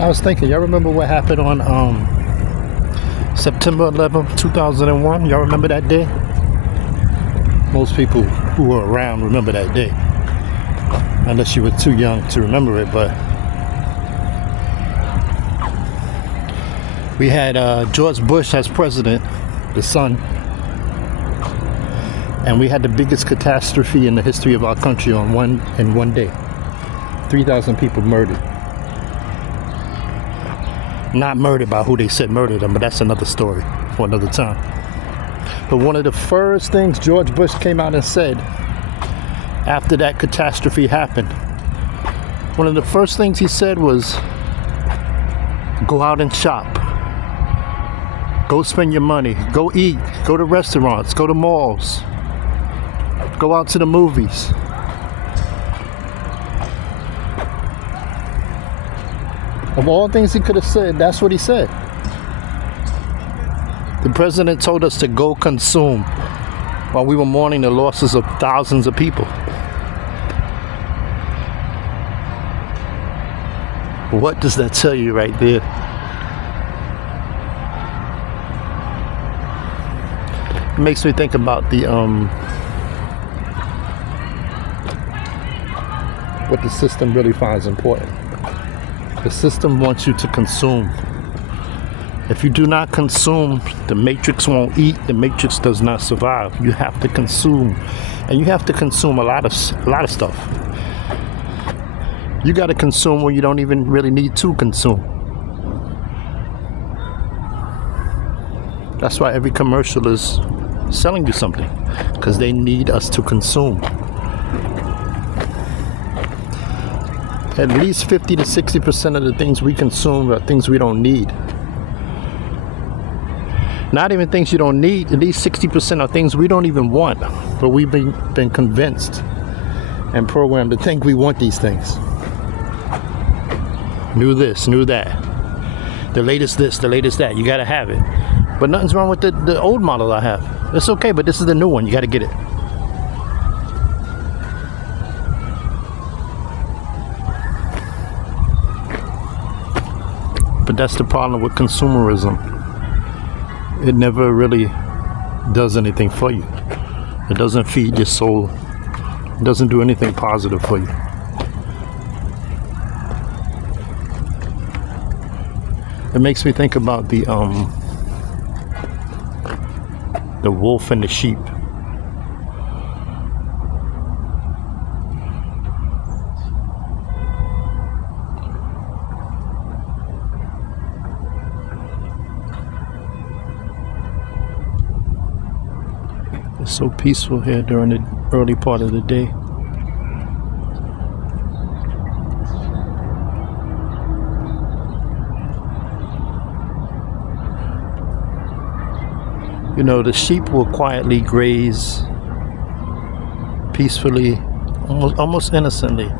I was thinking, y'all remember what happened on September 11th, 2001? Y'all remember that day? Most people who were around remember that day, unless you were too young to remember it. But we had George Bush as president, the son, and we had the biggest catastrophe in the history of our country in one day. 3,000 people murdered. Not murdered by who they said murdered them, but that's another story for another time. But one of the first things George Bush came out and said after that catastrophe happened, one of the first things he said was, go out and shop. Go spend your money. Go eat. Go to restaurants. Go to malls. Go out to the movies. Of all things he could have said, that's what he said. The president told us to go consume while we were mourning the losses of thousands of people. What does that tell you right there? It makes me think about the what the system really finds important. The system wants you to consume. If you do not consume, the matrix won't eat. The matrix does not survive. You have to consume, and you have to consume a lot of stuff. You got to consume when you don't even really need to consume. That's why every commercial is selling you something, because they need us to consume. At least 50 to 60% of the things we consume are things we don't need. Not even things you don't need. At least 60% are things we don't even want, but we've been convinced and programmed to think we want these things. New this, new that. The latest this, the latest that. You gotta have it. But nothing's wrong with the old model I have. It's okay, but this is the new one. You gotta get it. But that's the problem with consumerism. It never really does anything for you. It doesn't feed your soul. It doesn't do anything positive for you. It makes me think about the wolf and the sheep. It's so peaceful here during the early part of the day. You know, the sheep will quietly graze peacefully, almost innocently,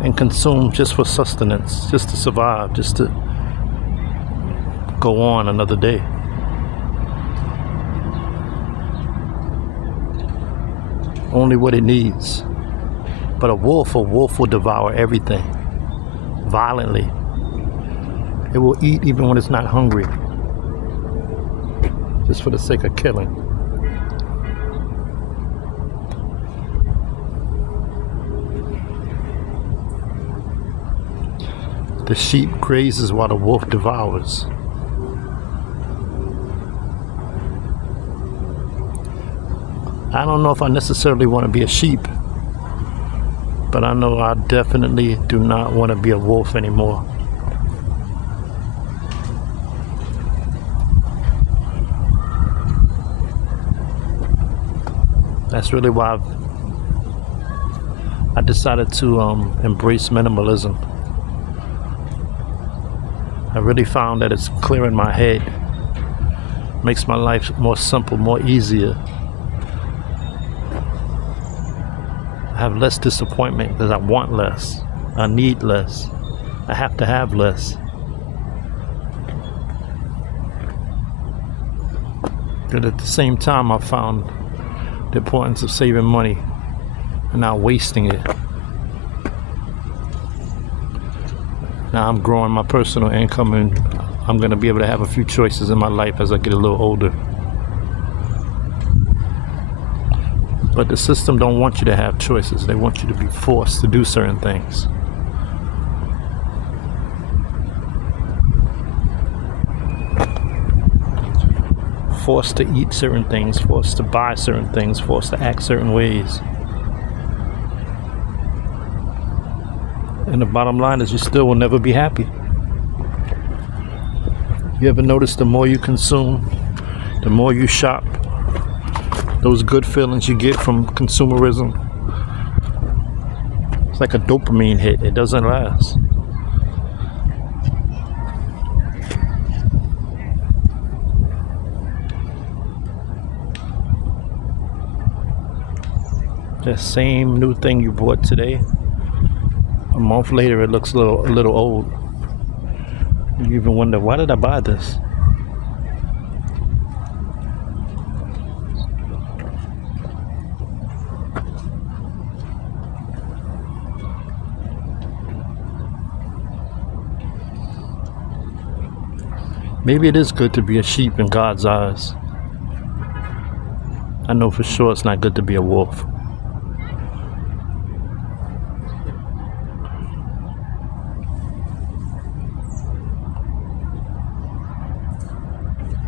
and consume just for sustenance, just to survive, just to go on another day. Only what it needs. But a wolf will devour everything violently. It will eat even when it's not hungry, just for the sake of killing. The sheep grazes while the wolf devours. I don't know if I necessarily want to be a sheep, but I know I definitely do not want to be a wolf anymore. That's really why I decided to embrace minimalism. I really found that it's clearing my head, makes my life more simple, more easier. I have less disappointment because I want less. I need less. I have to have less. But at the same time, I found the importance of saving money and not wasting it. Now I'm growing my personal income, and I'm going to be able to have a few choices in my life as I get a little older. But the system don't want you to have choices. They want you to be forced to do certain things. Forced to eat certain things, forced to buy certain things, forced to act certain ways. And the bottom line is you still will never be happy. You ever notice the more you consume, the more you shop, those good feelings you get from consumerism, it's like a dopamine hit. It doesn't last. That same new thing you bought today, a month later it looks a little old. You even wonder, why did I buy this? Maybe it is good to be a sheep in God's eyes. I know for sure it's not good to be a wolf.